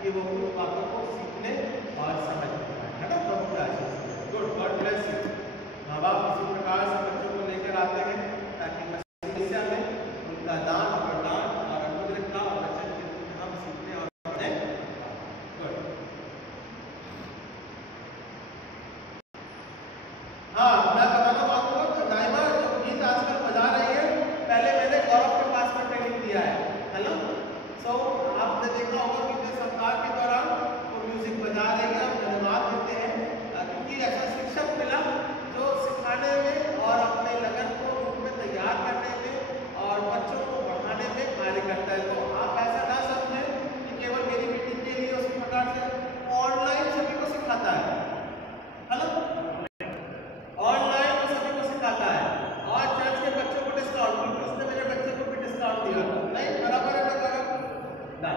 कि वो उन बातों को सीखने और समझने पाए, है ना। प्रभु का आशीष हो। Good, God bless you. माँ बाप इसी प्रकार से बच्चों को लेकर आते हैं ताकि मसीह में उनका दान वरदान और अनुग्रह का और वचन के रूप में हम सीखने और पढ़ने। गुड। हाँ, मैं बताना चाहूँगा तो नाइमा जो गीत आजकल बजा रही है, पहले मैंने गौरव के पास में ट्रेनिंग दिया है। हेलो, सो आपने देखा होगा कि इस सप्ताह के दौरान वो म्यूजिक बजा रही है, हम धन्यवाद देते हैं क्योंकि ऐसा शिक्षक मिला जो सिखाने में और अपने लगन को रूप में तैयार करने में और बच्चों को बढ़ाने में कार्य करता है। तो आप ऐसा ना समझें कि केवल मेरी मीटिंग के लिए उसी प्रकार से ऑनलाइन सभी को सिखाता है। हेलो, ऑनलाइन सभी को सिखाता है और चर्च के बच्चों को डिस्काउंट, क्योंकि उसने मेरे बच्चे को भी डिस्काउंट दिया था। नहीं, बराबर है ना, बराबर ना।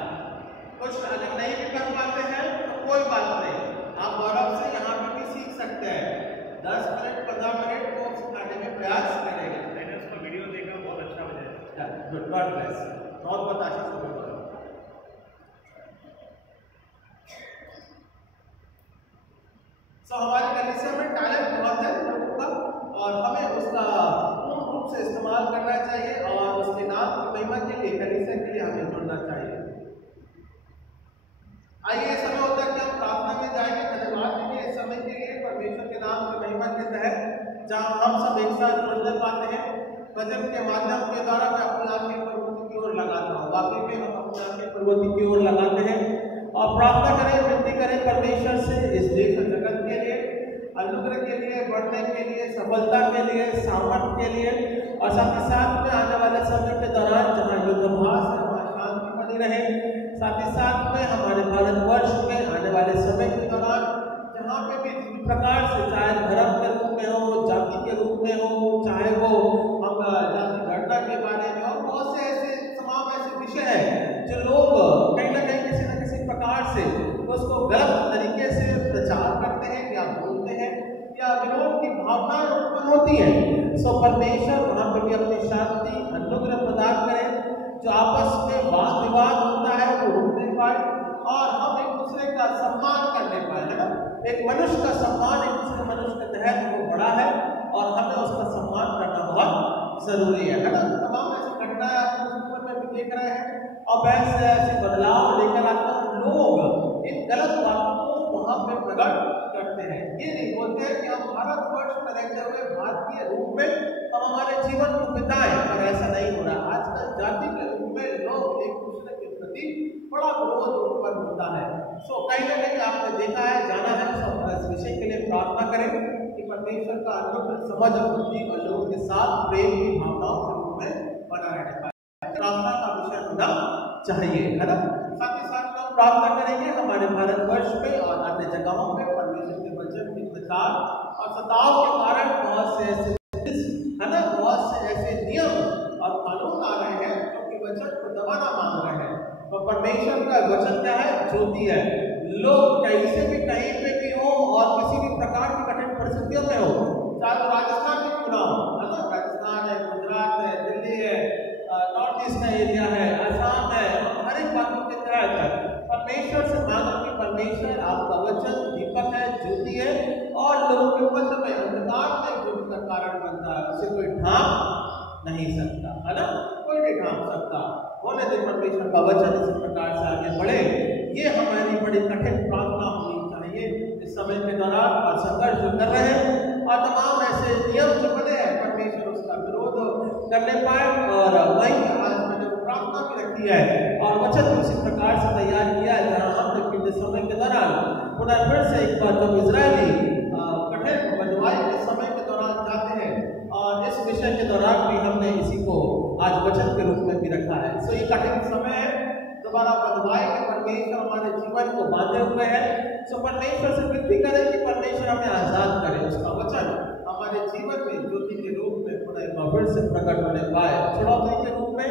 कुछ अगर नहीं भी कर पाते हैं तो कोई बात नहीं, आप गौरव से यहाँ पे भी सीख सकते हैं। 10 मिनट 15 मिनट को सिखाने में प्रयास करेगा। मैंने उसका वीडियो देखा, बहुत अच्छा बजाया। गुड, गॉड ब्लेस, बहुत बहुत आशीष हो। हमारे कलीसिया में टैलेंट बहुत है लोगों का और हमें उसका पूर्ण रूप से इस्तेमाल करना चाहिए और उसके नाम की महिमा के लिए, कलीसिया के लिए हमें जुड़ना चाहिए। आइए, समय होता है कि हम प्रार्थना में जाएंगे। धन्यवाद देंगे इस समय के लिए परमेश्वर के नाम की महिमा के तहत जहाँ हम सब एक साथ जुड़ने पाते हैं। भजन के माध्यम के द्वारा मैं अपनी आंखें प्रभु की ओर लगाता हूँ। वाकई में हम अपनी आंखें प्रभु की ओर लगाते हैं और प्रार्थना करें, विनती करें परमेश्वर से इस देश और जगत के लिए, अनुग्रह के लिए, बढ़ने के लिए, सफलता के लिए, सामर्थ्य के लिए और साथ ही साथ में आने वाले समय के दौरान जहाँ युद्धाभास है वहाँ शांति बनी रहे। साथ ही साथ में हमारे भारतवर्ष में आने वाले समय के दौरान जहाँ पे भी किसी प्रकार से, चाहे धर्म के रूप में हो, जाति के रूप में हो, चाहे वो हम जाति गणना के बारे में और बहुत से ऐसे तमाम ऐसे विषय हैं जो लोग कहीं ना कहीं किसी न किसी प्रकार से उसको गलत तरीके से प्रचार करते हैं या बोलते हैं या विरोध की भावना उत्पन्न होती है। सो परमेश्वर वहाँ पे भी अपनी शांति अनुग्रह प्रदान करें, जो आपस में वाद विवाद होता है वो रुकने पाए और हम एक दूसरे का सम्मान करने पाए, है ना। एक मनुष्य का सम्मान एक दूसरे मनुष्य के तहत वो बड़ा है और हमें उसका सम्मान करना बहुत जरूरी है ना। तमाम ऐसी घटनाएं आप में भी देख रहे हैं और वैसे ऐसे बदलाव लेकर आकर लोग इन गलत बातों को वहां पे प्रकट करते हैं। ये नहीं बोलते हैं कि हम भारतवर्ष में रहते हुए भारतीय रूप में हम हमारे जीवन को बिताएं, पर ऐसा नहीं हो रहा। आजकल जाति के रूप में लोग एक दूसरे के प्रति बड़ा विरोध उत्पन्न होता है। सो कहीं ना कहीं आपने देखा है, जाना है, सब इस विषय के लिए प्रार्थना करें कि परमेश्वर का अनुग्रह, समझ और बुद्धि और लोगों के साथ प्रेम की भावनाओं के रूप में बना रहने पाए। प्रार्थना का विषय होना चाहिए, है ना। साथ ही साथ हम प्रार्थना करेंगे हमारे भारतवर्ष में और अन्य जगहों में परमेश्वर के वचन की प्रचार और सताव के कारण बहुत से ऐसे, है ना, बहुत से ऐसे नियम और कानून आ रहे हैं जो कि वचन को दबाना मांग रहे हैं। तो परमेश्वर का वचन क्या है? ज्योति है। लोग कैसे भी कहीं पे भी हो और किसी भी प्रकार की कठिन परिस्थितियों में हो, चाहे वो राजस्थान में क्यों ना हो, है ना, राजस्थान है, गुजरात है, दिल्ली है, नॉर्थ ईस्ट का एरिया है, असम है, हर एक बातों के तहत परमेश्वर से मांगो कि परमेश्वर आपका वचन दीपक है, ज्योति है और लोगों के पथ में, अंधकार में ज्योति का कारण बनता है। उसे कोई ढांक नहीं सकता, है ना, कोई नहीं ढांक सकता। होने दे परमेश्वर का वचन इसी प्रकार से आगे बढ़े। ये हमारी बड़ी कठिन प्रार्थना होनी चाहिए इस समय के दौरान। और संघर्ष जो कर रहे हैं और तमाम ऐसे नियम जो बने हैं, परमेश्वर उसका विरोध करने पाए। और वही आज मैंने प्रार्थना भी रखी है और वचन भी उसी प्रकार से तैयार किया है, जहाँ हमने पिछले समय के दौरान पुनः फिर से एक बार जब इजरायली कठिन बंधुआई के समय के दौरान जाते हैं और इस विषय के दौरान भी हमने इसी को आज वचन के रूप में भी रखा है। सो ये कठिन समय है, दोबारा बंधुआई के परमेश्वर हमारे जीवन को बांधे हुए हैं। सो परमेश्वर से विनती करें कि परमेश्वर हमें आजाद करे, उसका वचन हमारे जीवन में ज्योति के रूप में पुनः फिर से प्रकट होने पाए, छुड़ौती के रूप में,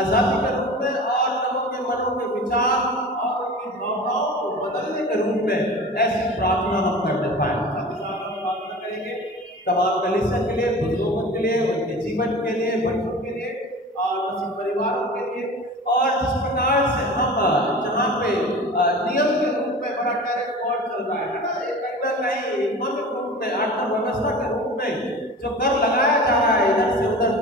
आजादी के रूप में और लोगों के मनों के विचार और उनकी भावनाओं को बदलने के रूप में ऐसी प्रार्थना हम करने पाए। साथ ही साथ हम प्रार्थना करेंगे तमाम कलीसिया के लिए, बुजुर्गों के लिए, उनके जीवन के लिए, बच्चों के लिए और परिवारों के लिए। और जिस प्रकार से हम जहाँ पे नियम इकोनॉमिक रूप में, अर्थव्यवस्था के रूप में जो कर लगाया जा रहा है इधर से उधर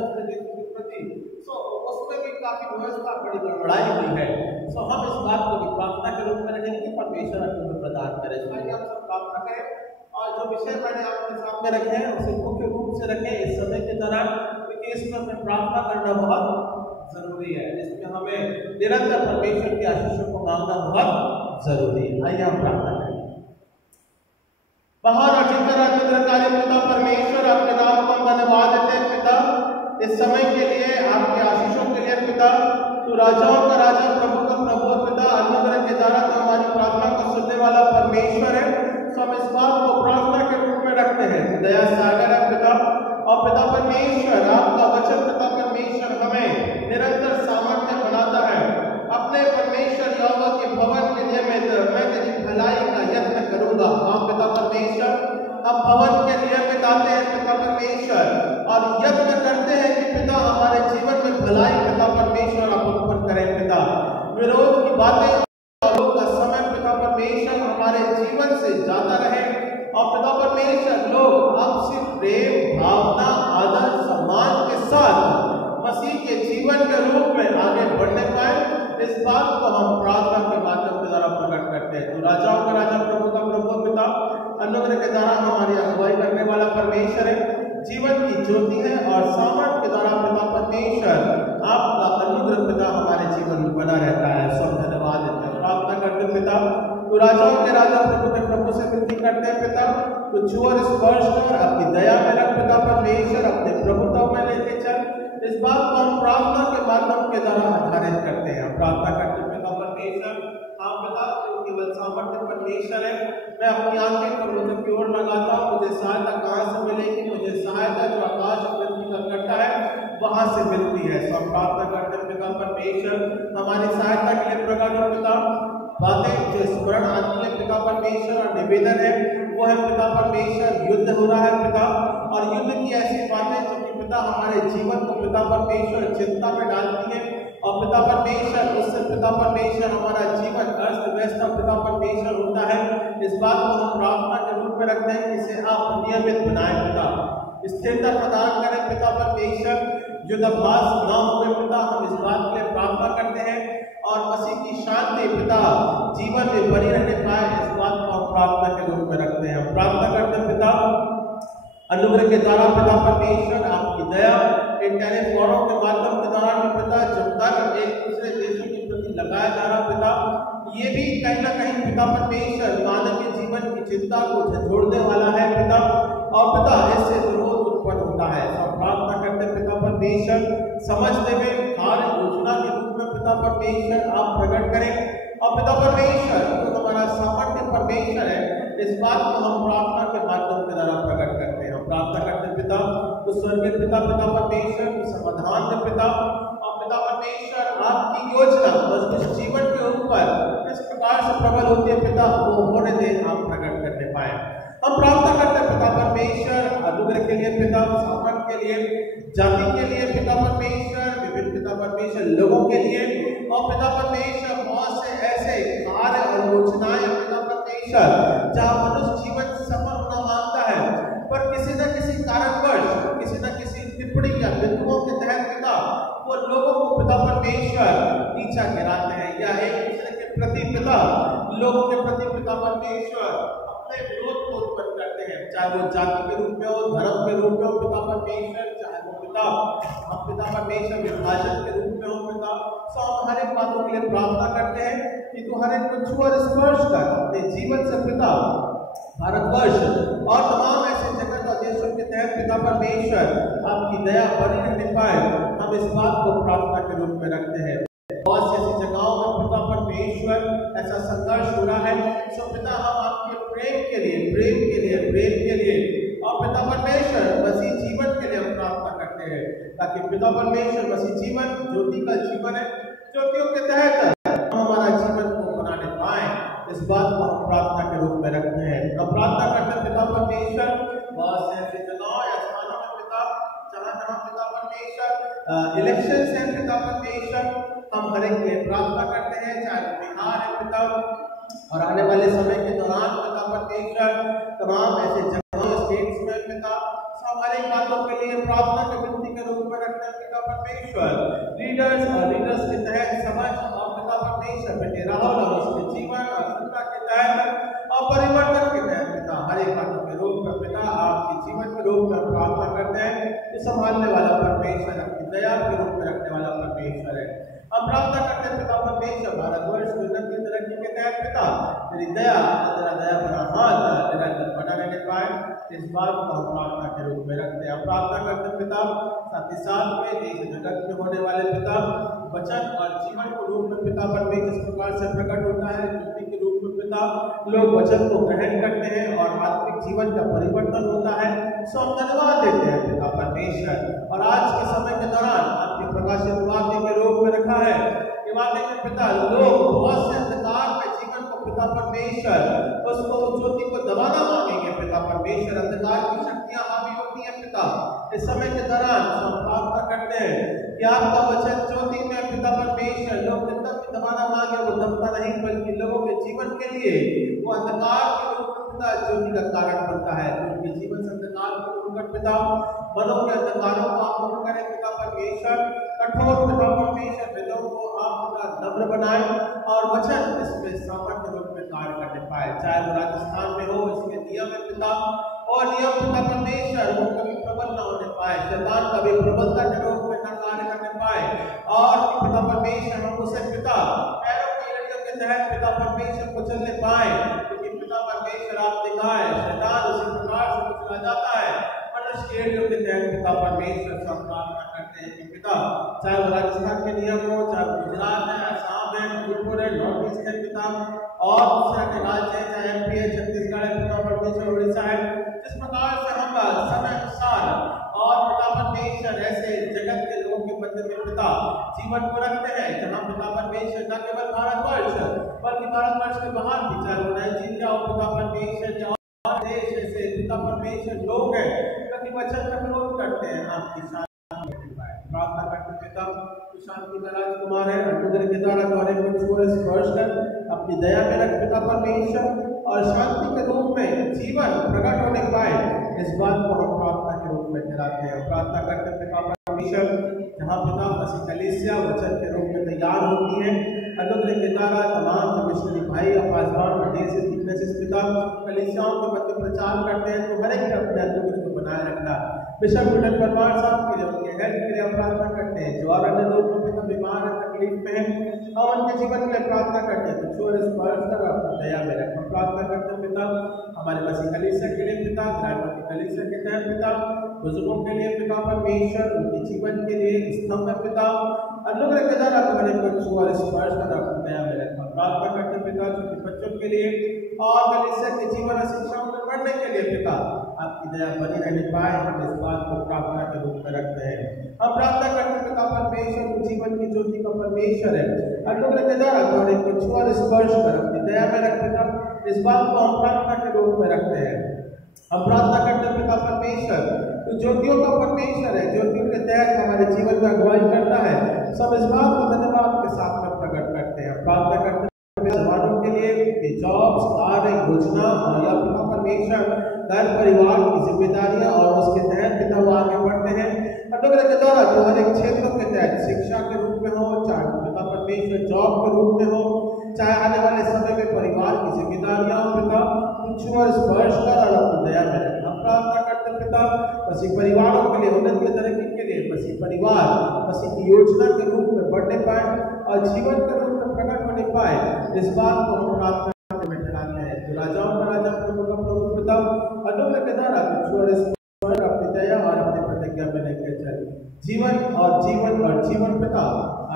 प्रति, सो उसमें भी काफी व्यवस्था बड़ी गड़बड़ाई हुई है। सो हम इस बात को भी प्रार्थना के रूप में रखेंगे कि परमेश्वर हमें प्रदान करे। आइए हम सब प्रार्थना करें और जो विषय मैंने आपके सामने रखे हैं उसे मुख्य रूप से रखें इस समय के दौरान, क्योंकि इसमें हमें प्रार्थना करना बहुत जरूरी है। इसमें हमें निरंतर परमेश्वर की आशीषों को मांगना बहुत जरूरी है। आइए हम प्रार्थना करें। महान और चिंतनकारी पिता परमेश्वर, आपके नाम को धन्यवाद देते हैं पिता इस समय के लिए, आपके आशीषों के लिए पिता। तू राजाओं का राजा, प्रभु का प्रभु पिता, अनुग्रह के द्वारा तो हमारी प्रार्थना को सुनने वाला परमेश्वर है। तो हम इस बात को प्रार्थना के रूप में रखते हैं। दया सागर है पिता, और पिता परमेश्वर आपका वचन पिता परमेश्वर हमें निरंतर सामर्थ्य बनाता है। अपने परमेश्वर यहोवा के भवन के लिए मैं तेरी भलाई का यत्न करूंगा। हाँ पिता परमेश्वर, हम भवन के नियमित आते हैं पिता परमेश्वर और यत्न करते हैं कि पिता हमारे जीवन में भलाई पिता परमेश्वर आप उत्पन्न करें पिता। विरोध की बातें का समय पिता परमेश्वर हमारे जीवन से जाता रहे और पिता परमेश्वर लोग आपसे प्रेम, भावना, आदर, सम्मान के साथ मसीह के जीवन के रूप में आगे बढ़ने पाए। इस बात को हम प्रार्थना के माध्यम के द्वारा प्रकट करते हैं। तो राजाओं का राजा, प्रभु का प्रभु पिता, अनुग्रह के द्वारा हमारी अगुवाई करने वाला परमेश्वर है, जीवन की ज्योति है और सामर्थ के द्वारा पिता परमेश्वर आपका अनुग्रह पिता हमारे जीवन में बना रहता है। सब धन्यवाद देते हैं, प्रार्थना करते पिता। तो राजाओं के राजा, प्रभु के प्रभु से विनती करते हैं पिता, तो छू और स्पर्श कर, अपनी दया में रख पिता परमेश्वर, अपने प्रभुत्व में लेके चल। इस बात को हम प्रार्थना के माध्यम के द्वारा आधारित करते हैं। प्रार्थना करते पिता परमेश्वर, आप पिता केवल सामर्थ्य परमेश्वर है। मैं अपनी आंखें पर्वतों की ओर लगाता हूँ, मुझे सहायता कहाँ से मिलेगी? मुझे सहायता जो आकाश और पृथ्वी का करता है वहां से मिलती है। सब प्रार्थना करते पिता परमेश्वर, हमारी सहायता के लिए प्रकट हो पिता। बातें जो स्मरण आती है पिता परमेश्वर और निवेदन है वो है पिता परमेश्वर, युद्ध हो रहा है पिता, और युद्ध की ऐसी बातें जो कि पिता हमारे जीवन को पिता परमेश्वर चिंता में डालती है और पिता परमेश्वर उससे पिता परमेश्वर हमारा जीवन अस्त व्यस्त पिता परमेश्वर होता है। इस बात को हम प्रार्थना के रूप में रखते हैं कि इसे आप नियमित बनाए पिता, स्थिरता प्रदान करें पिता परमेश्वर, युद्धाभ्यास न हुए पिता। हम इस बात के लिए प्रार्थना करते हैं और मसीह की शांति पिता जीवन में बनी रहने पाए, इस बात को हम प्रार्थना के रूप में रखते हैं। हम प्रार्थना करते हैं पिता, अनुग्रह के द्वारा पिता परमेश्वर आपकी दया इन टेलीफोनों के माध्यम के द्वारा पिता जो कर एक दूसरे देशों के प्रति लगाया जा रहा पिता, ये भी कहीं ना कहीं पिता परमेश्वर मानव के जीवन की चिंता को झंझोड़ने वाला है पिता, और पिता इससे विरोध उत्पन्न होता है। सब प्रार्थना करते पिता परमेश्वर, समझते हुए कार्य योजना के रूप में पिता परमेश्वर आप प्रकट करें, और पिता परमेश्वर तो हमारा सामर्थ्य परमेश्वर है, इस बात को हम प्रार्थना के माध्यम के द्वारा प्रकट करते हैं। हम प्रार्थना करते पिता, तो स्वर्गीय पिता पिता परमेश्वर तो समाधान दे पिता, और पिता परमेश्वर आपकी योजना बस जीवन के ऊपर इस प्रकार से प्रबल होती है पिता, वो होने दे आप प्रकट करने पाए। हम प्रार्थना करते हैं पिता परमेश्वर अनुग्रह के लिए पिता, सामर्थ के लिए, जाति के लिए पिता परमेश्वर, विभिन्न पिता परमेश्वर लोगों के लिए, और पिता परमेश्वर बहुत से ऐसे कार्य और योजनाएं पिता परमेश्वर जहाँ मनुष्य जीवन सफल होना मांगता है पर किसी न किसी कारणवश, किसी न किसी टिप्पणी या बिंदुओं के तहत पिता वो लोगों को पिता परमेश्वर नीचा गिराते हैं, या एक दूसरे के प्रति पिता लोगों के प्रति पिता परमेश्वर अपने विरोध को उत्पन्न करते हैं, चाहे वो जाति के रूप में हो, धर्म के रूप में हो पिता परमेश्वर, चाहे वो पिता हम पिता परमेश्वर विभाजन के रूप में हो पिता। सो हम हर एक बातों के लिए प्रार्थना करते हैं कि तू हर एक को छू और स्पर्श कर अपने जीवन से पिता, भारतवर्ष और तमाम ऐसे जगत और देशों के तहत पिता परमेश्वर आपकी दया बनी रहने पाए। हम इस बात को प्रार्थना के रूप में रखते हैं। बहुत सी ऐसी जगहों में पिता परमेश्वर ऐसा संघर्ष हो रहा है, सो पिता हम आपके प्रेम के लिए और पिता परमेश्वर मसीह जीवन के लिए हम प्रार्थना करते हैं, ताकि पिता परमेश्वर मसीह जीवन ज्योति का जीवन है, ज्योतियों के तहत हम हमारा जीवन को बनाने पाए, इस बात को हम प्रार्थना के रूप में रखते हैं। हम प्रार्थना करते हैं पिता परमेश्वर बहुत से ऐसे जगहों या स्थानों में पिता जहाँ पिता परमेश्वर इलेक्शन है पिता परमेश्वर, हम हर एक के प्रार्थना करते हैं, चाहे बिहार है पिता, और आने वाले समय के दौरान पिता परमेश्वर तमाम ऐसे जगहों स्टेट्स में पिता हमारी बातों के लिए प्रार्थना के विनती के रूप में रखते हैं पिता परमेश्वर। लीडर्स के तहत समझ और पिता परमेश्वर बेटे राहुल और उसके जीवन और चिंता के तहत और परिवर्तन के तहत पिता हर एक बातों के रूप में पिता आपके जीवन के रूप में प्रार्थना करते हैं कि संभालने वाला परमेश्वर अपनी दया के रूप में रखने वाला परमेश्वर है। हम प्रार्थना करते हैं पिता परमेश्वर भारतवर्ष की उन्नति तरक्की के तहत पिता तेरी दया तेरा दया भरा हाथ निरंतर बना रहने पाए इस बात को हम प्रार्थना के रूप में रखते हैं। हम प्रार्थना करते हैं पिता साथ ही साथ में देश जगत में होने वाले पिता वचन और जीवन के रूप में पिता परमेश्वर जिस प्रकार से प्रकट होता है ज्योति के रूप में पिता लोग वचन को ग्रहण करते हैं और आत्मिक जीवन का परिवर्तन होता है। सो हम धन्यवाद देते हैं पिता परमेश्वर। और आज के समय के दौरान आपके प्रकाशित वाक्य के रूप में रखा है कि वाक्य में पिता लोग बहुत से अंधकार में जीवन को पिता परमेश्वर उसको ज्योति को दबाना मांगेंगे पिता परमेश्वर। अंधकार की शक्तियां हावी होती हैं पिता इस समय के दौरान हम प्रार्थना करते हैं कि आपका वचन ज्योति में पिता परमेश्वर लोग जब तक भी दबाना मांगे वो दबता नहीं बल्कि लोगों के जीवन के लिए वो अंधकार के रूप में पिता ज्योति का कारण बनता है। उनके जीवन से अंधकार के रूप में पिता मनों के अंधकारों को आप दूर करें पिता परमेश्वर। कठोर पिता परमेश्वर हृदयों को आप पिता नम्र बनाए और वचन इसमें सामर्थ्य रूप में कार्य करने पाए चाहे वो राजस्थान में हो इसके नियम है पिता और नियम पिता परमेश्वर वो कभी प्रबल न होने पाए शैतान कभी प्रबलता के रूप में न कार्य करने पाए और पिता परमेश्वर हम उसे पिता पैरों की लड़ियों के तहत पिता परमेश्वर को चलने पाए क्योंकि पिता परमेश्वर आप दिखाए शैतान उसी प्रकार से कुचला जाता है मनुष्य के के तहत पिता परमेश्वर से हम प्रार्थना करते हैं कि पिता चाहे वो राजस्थान के नियम हो चाहे गुजरात है आसाम है मणिपुर है नॉर्थ ईस्ट है पिता और दूसरा के राज्य है चाहे MP है छत्तीसगढ़ है पिता परमेश्वर उड़ीसा है जिस प्रकार से हम समय अनुसार और पिता परमेश्वर ऐसे जगत के लोगों के मध्य में पिता जीवन को रखते हैं जहाँ पिता परमेश्वर न केवल भारतवर्ष बल्कि भारतवर्ष के बाहर भी चाहे वो नाइजीरिया और पिता परमेश्वर देश ऐसे पिता परमेश्वर लोग हैं कभी वचन का विरोध करते हैं आपकी प्रार्थना करते पिता शांति का राजकुमार है अनुग्रह के द्वारा द्वारे को छुए स्पर्श कर अपनी दया में रख पिता परमेश्वर और शांति के रूप में जीवन प्रकट होने पाए इस बात को हम प्रार्थना के रूप में कराते हैं। प्रार्थना करते पिता परमेश्वर जहाँ पिता मसीह कलीसिया वचन के रूप में तैयार होती है अनुग्रह के द्वारा तमाम जो मिशनरी भाई अपासवान मटेरियल थिकनेसेस पिता कलीसियाओं के मध्य प्रचार करते हैं तो हर एक अपने अनुग्रह को बनाए रखना बिशप विठल परमार साहब के लिए उनके हेल्थ के लिए हम प्रार्थना करते हैं जो और अन्य लोग पिता बीमार है तकलीफ में है और उनके जीवन के लिए प्रार्थना करते हैं तो छोर स्पर्श कर अपनी दया में रख हम प्रार्थना करते हैं पिता हमारे मसीह कलीसिया के लिए पिता ग्रामीण कलीसिया के तहत पिता बुजुर्गों के लिए पिता परमेश्वर उनके जीवन के लिए स्तंभ पिता अनुग्रह के द्वारा हमारे बच्चों और स्पर्श कर अपनी दया में रख हम प्रार्थना करते हैं पिता छोटे बच्चों के लिए और कलीसिया के जीवन और शिक्षा में बढ़ने के लिए पिता आपकी दया बनी रहने पाए हम इस बात को प्रार्थना के रूप में रखते हैं। हम प्रार्थना करते हैं पिता परमेश्वर जीवन की ज्योति का परमेश्वर है अनुग्रह के द्वारा थोड़े को छुआ स्पर्श कर अपनी दया में रख पिता इस बात को हम प्रार्थना के रूप में रखते हैं। हम प्रार्थना करते हैं पिता परमेश्वर तो ज्योतियों का परमेश्वर है ज्योतियों के तहत हमारे जीवन में अगुवाई करता है सब इस बात को धन्यवाद के साथ में प्रकट करते हैं। प्रार्थना करते हैं जवानों के लिए जॉब्स कार्य योजना और या पिता परमेश्वर घर परिवार की जिम्मेदारियां और उसके तहत पिता वो आगे बढ़ते हैं अनुग्रह के द्वारा जो हर एक क्षेत्रों के तहत शिक्षा के रूप में हो चाहे पिता परमेश्वर जॉब के रूप में हो चाहे आने वाले समय में परिवार की जिम्मेदारियां हो पिता कुछ और स्पर्श कर और अपनी दया में रख हम प्रार्थना करते पिता मसीह परिवारों के लिए उन्नति तरक्की के लिए मसीह परिवार मसीह की योजना के रूप में बढ़ने पाए और जीवन के रूप में प्रकट होने पाए इस बात को हम प्रार्थना में चलाते हैं जो राजाओं का राजा प्रभु का प्रभु पिता अनुग्रह के द्वारा अपनी दया और अपनी प्रतिज्ञा में लेकर चल जीवन पिता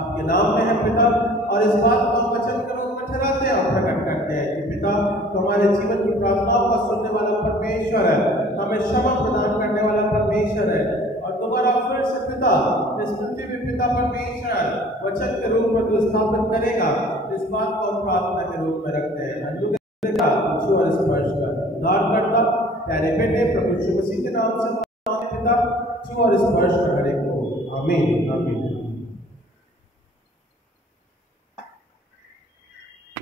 आपके नाम में है पिता और इस बात को हम वचन के रूप में ठहराते हैं और प्रकट करते हैं कि पिता तुम्हारे जीवन की प्रार्थनाओं का सुनने वाला परमेश्वर है हमें क्षमा प्रदान करने वाला परमेश्वर है और दोबारा फिर से पिता इस पृथ्वी में पिता परमेश्वर वचन के रूप में जो स्थापित करेगा इस बात को हम प्रार्थना के रूप में रखते हैं। और स्पर्श कर उद्धार करता प्यारे बेटे प्रभु यीशु मसीह के नाम से पिता छू और स्पर्श कर हर एक को आमीन आमीन।